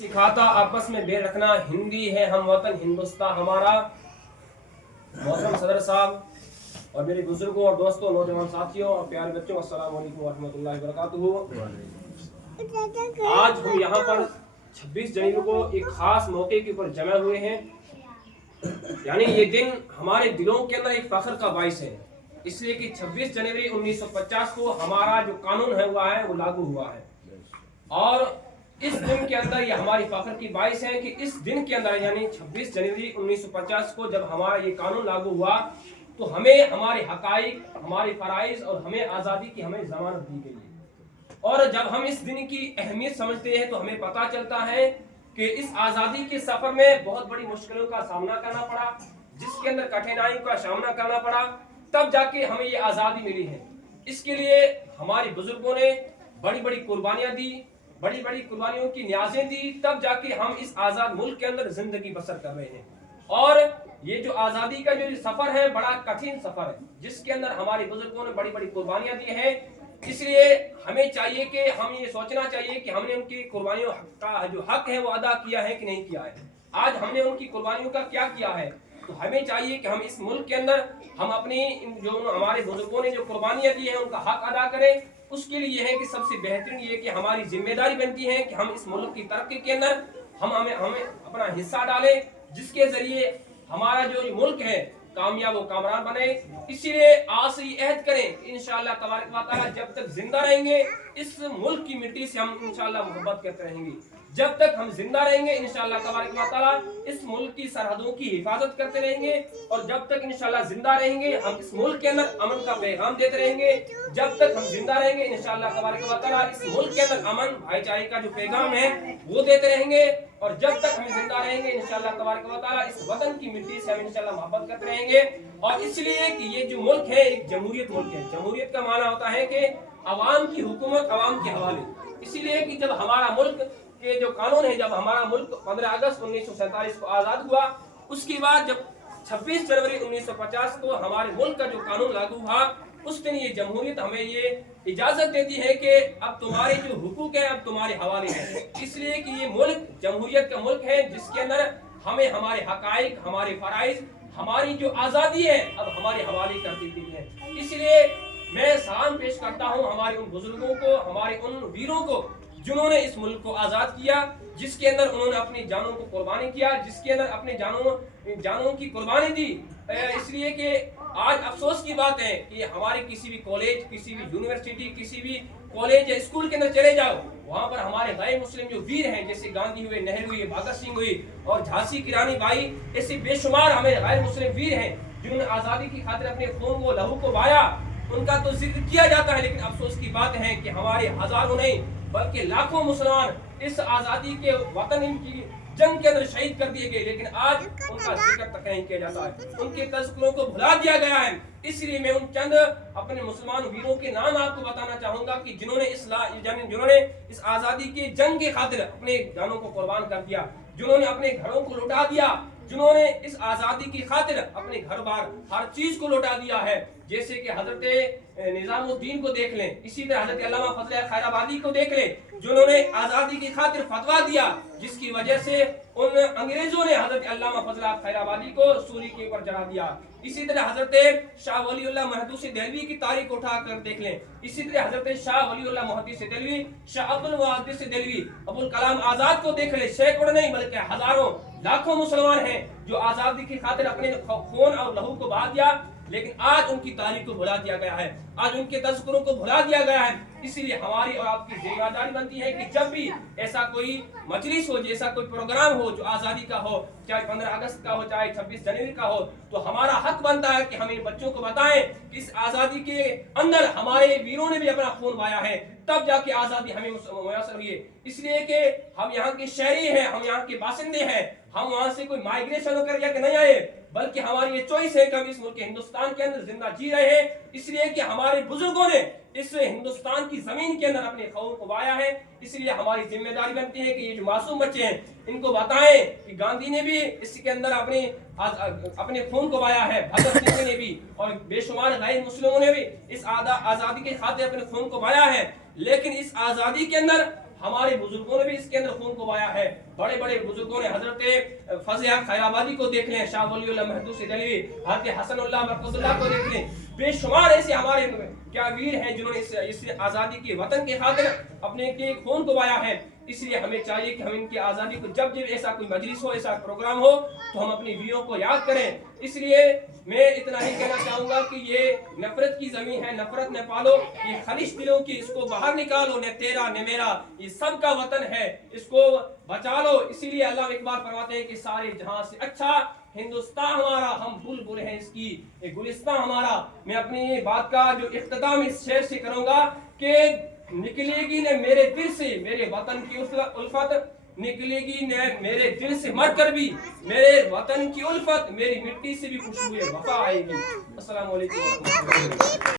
सिखाता आपस में बैर रखना, हिंदी है हम वतन हिंदुस्तान हमारा। मोहतरम सदर साहब और मेरे बुजुर्गों और दोस्तों, नौजवान साथियों और प्यारे बच्चों, अस्सलाम वालेकुम व रहमतुल्लाहि व बरकातुहू। आज हम यहाँ पर 26 जनवरी को एक खास मौके के ऊपर जमा हुए हैं। यानी ये दिन हमारे दिलों के अंदर एक फख्र का बाइस है, इसलिए कि 26 जनवरी 1950 को हमारा जो कानून है वो लागू हुआ है। और इस दिन के अंदर ये हमारी फख्र की बाइस है कि इस दिन के अंदर यानी 26 जनवरी 1950 को जब हमारा ये कानून लागू हुआ तो हमें हमारे हकाइक, हमारे फराइज और हमें आज़ादी की हमें जमानत दी गई। और जब हम इस दिन की अहमियत समझते हैं तो हमें पता चलता है कि इस आज़ादी के सफर में बहुत बड़ी मुश्किलों का सामना करना पड़ा, जिसके अंदर कठिनाइयों का सामना करना पड़ा, तब जाके हमें ये आज़ादी मिली है। इसके लिए हमारे बुजुर्गों ने बड़ी बड़ी कुर्बानियां दी, बड़ी बड़ी कुर्बानियों की न्याज़ें दी, तब जाके हम इस आज़ाद मुल्क के अंदर जिंदगी बसर कर रहे हैं। और ये जो आज़ादी का जो सफर है बड़ा कठिन सफर है, जिसके अंदर हमारे बुजुर्गों ने बड़ी बड़ी कुर्बानियां दी हैं। इसलिए हमें चाहिए कि हम ये सोचना चाहिए कि हमने उनकी कुर्बानियों का जो हक है वो अदा किया है कि नहीं किया है। आज हमने उनकी कुर्बानियों का क्या किया है, तो हमें चाहिए कि हम इस मुल्क के अंदर हम अपनी जो हमारे बुजुर्गों ने जो कुर्बानियां दी है उनका हक अदा करें। उसके लिए है कि सबसे बेहतरीन ये कि हमारी जिम्मेदारी बनती है कि हम इस मुल्क की तरक्की के अंदर हमें अपना हिस्सा डालें, जिसके जरिए हमारा जो मुल्क है कामयाब व कामयाब बने। इसीलिए आज से अहद करें इंशाअल्लाह तबारक व तआला जब तक जिंदा रहेंगे इस मुल्क की मिट्टी से हम इंशाअल्लाह मोहब्बत करते रहेंगे। जब तक हम जिंदा रहेंगे इंशाअल्लाह तबारक व तआला इस मुल्क की सरहदों की हिफाजत करते रहेंगे। और जब तक इंशाअल्लाह जिंदा रहेंगे हम इस मुल्क के अंदर अमन का पैगाम देते रहेंगे। जब तक हम जिंदा रहेंगे इंशाअल्लाह तबारक व तआला इस मुल्क के अंदर अमन भाईचारे का जो पैगाम है वो देते रहेंगे। और जब तक हम जिंदा रहेंगे इंशाअल्लाह तबारक व तआला इस वतन की मिट्टी से हम इंशाअल्लाह मोहब्बत करते रहेंगे। और इसलिए कि ये जो मुल्क है एक जमहूरियत मुल्क है। जमहूरियत का माना होता है कि अवाम की हुकूमत अवाम के हवाले। इसीलिए कि जब हमारा मुल्क के जो कानून है, जब हमारा मुल्क 15 अगस्त 1947 को आज़ाद हुआ, उसके बाद जब 26 जनवरी 1950 को हमारे मुल्क का जो कानून लागू हुआ, उस दिन ये जमहूरियत हमें ये इजाजत देती है कि अब तुम्हारे जो हुकूक है अब तुम्हारे हवाले है। इसलिए कि ये मुल्क जमहूरियत का मुल्क है, जिसके अंदर हमें हमारे हकाइक, हमारे फराइज, हमारी जो आज़ादी है अब हमारे हवाले कर दी गई है। इसलिए मैं सलाम पेश करता हूँ हमारे उन बुजुर्गों को, हमारे उन वीरों को जिन्होंने इस मुल्क को आज़ाद किया, जिसके अंदर उन्होंने अपनी जानों को कुर्बानी किया, जिसके अंदर अपने जानों की कुर्बानी दी। इसलिए कि आज अफसोस की बात है कि हमारे किसी भी कॉलेज, किसी भी यूनिवर्सिटी, किसी भी कॉलेज या स्कूल के अंदर चले जाओ, वहाँ पर हमारे गैर मुस्लिम जो वीर हैं, जैसे गांधी हुए, नेहरू हुए, भगत सिंह हुई और झांसी की रानी बाई, ऐसे बेशुमार हमें गैर मुस्लिम वीर हैं जिन्होंने आज़ादी की खातिर अपने खून को लहू को बहाया। उनका तो जिक्र किया जाता है, लेकिन अफसोस की बात है कि हमारे हजारों नहीं बल्कि लाखों मुसलमान इस आज़ादी के वतन की जंग के अंदर शहीद कर दिए गए, लेकिन आज उनका जिक्र तक नहीं किया जाता है, उनके तज़किरों को भुला दिया गया है। इसलिए मैं उन चंद अपने मुसलमान वीरों के नाम आपको बताना चाहूंगा कि जिन्होंने इस आज़ादी की जंग के खातिर अपने जानों को कुर्बान कर दिया, जिन्होंने अपने घरों को लुटा दिया, जिन्होंने इस आज़ादी की खातिर अपने घर बार हर चीज को लौटा दिया है। जैसे कि हजरत निजामुद्दीन को देख लें, इसी तरह हजरत अल्लामा फजल खैराबादी को देख लें, जिन्होंने आज़ादी की खातिर फतवा दिया, जिसकी वजह से उन अंग्रेजों ने हजरत अल्लामा फजल खैराबादी को सूली के ऊपर जला दिया। इसी तरह हजरत शाह वलीउल्लाह मुहद्दिस देहलवी की तारीख उठाकर देख लें। इसी तरह हजरत शाह वलीउल्लाह मुहद्दिस देहलवी, शाह अब्दुल मुहद्दिस देहलवी, अबुल कलाम आजाद को देख लें। सैकड़ों नहीं बल्कि हजारों लाखों मुसलमान हैं जो आज़ादी की खातिर अपने खून और लहू को बहा दिया, लेकिन आज उनकी तारीख को भुला दिया गया है, आज उनके तज़किरों को भुला दिया गया है। इसीलिए हमारी और आपकी जिम्मेदारी बनती है कि जब भी ऐसा कोई मजलिस हो, जैसा कोई प्रोग्राम हो जो आज़ादी का हो, चाहे 15 अगस्त का हो, चाहे 26 जनवरी का हो, तो हमारा हक बनता है कि हम इन बच्चों को बताएं कि इस आज़ादी के अंदर हमारे वीरों ने भी अपना खून बहाया है, तब जाके आज़ादी हमें मुयस्सर हुई है। इसलिए कि हम यहाँ के शहरी हैं, हम यहाँ के बासिंदे हैं, हम वहाँ से कोई माइग्रेशन होकर नहीं आए, बल्कि हमारी ये चॉइस है कि हम इस मुल्क हिंदुस्तान के अंदर जिंदा जी रहे हैं। इसलिए कि हमारे बुजुर्गों ने इस हिंदुस्तान की जमीन के अंदर अपने खून को बहाया है। इसलिए हमारी जिम्मेदारी बनती है कि ये जो मासूम बच्चे हैं इनको बताएं कि गांधी ने भी इसके अंदर अपने खून को बहाया है, भगत सिंह ने भी और बेशुमार गैर मुस्लिमों ने भी इस आज़ादी के खातिर अपने खून को बहाया है। लेकिन इस आज़ादी के अंदर हमारे बुजुर्गों ने भी इसके अंदर खून को बहाया है। बड़े बड़े बुजुर्गों ने हजरत फजल खैराबादी को देख लें, शाह वलीउल्लाह महदूस दहलवी, हजरत हसनुल्लाह बरकतुल्लाह को देख लें, बेशुमार ऐसे हमारे क्या वीर हैं जिन्होंने इस आज़ादी के वतन के खातिर अपने के खून को बहाया है। इसलिए हमें चाहिए कि हम इनकी आज़ादी को जब जब ऐसा कोई मजलिस हो, ऐसा प्रोग्राम हो, तो हम अपने वीरों को याद करें। इसलिए मैं इतना ही कहना चाहूँगा कि ये नफरत की ज़मीन है, नफरत न पालो, ये खलिश दिलों की, इसको बाहर निकालो, न तेरा न मेरा, ये सब का वतन है, इसको बचा लो। इसीलिए अल्लाह इकबाल फरमाते हैं कि सारे जहां से अच्छा हिंदुस्तान हमारा, हम बुलबुल हैं इसकी, ये गुलिस्तान हमारा। मैं अपनी बात का जो इख्तिताम इस शेर से करूँगा कि निकलेगी न मेरे दिल से मेरे वतन की उल्फत, निकलेगी न मेरे दिल से मर कर भी मेरे वतन की उल्फत, मेरी मिट्टी से भी खुशबू वफा आएगी। अस्सलाम वालेकुम।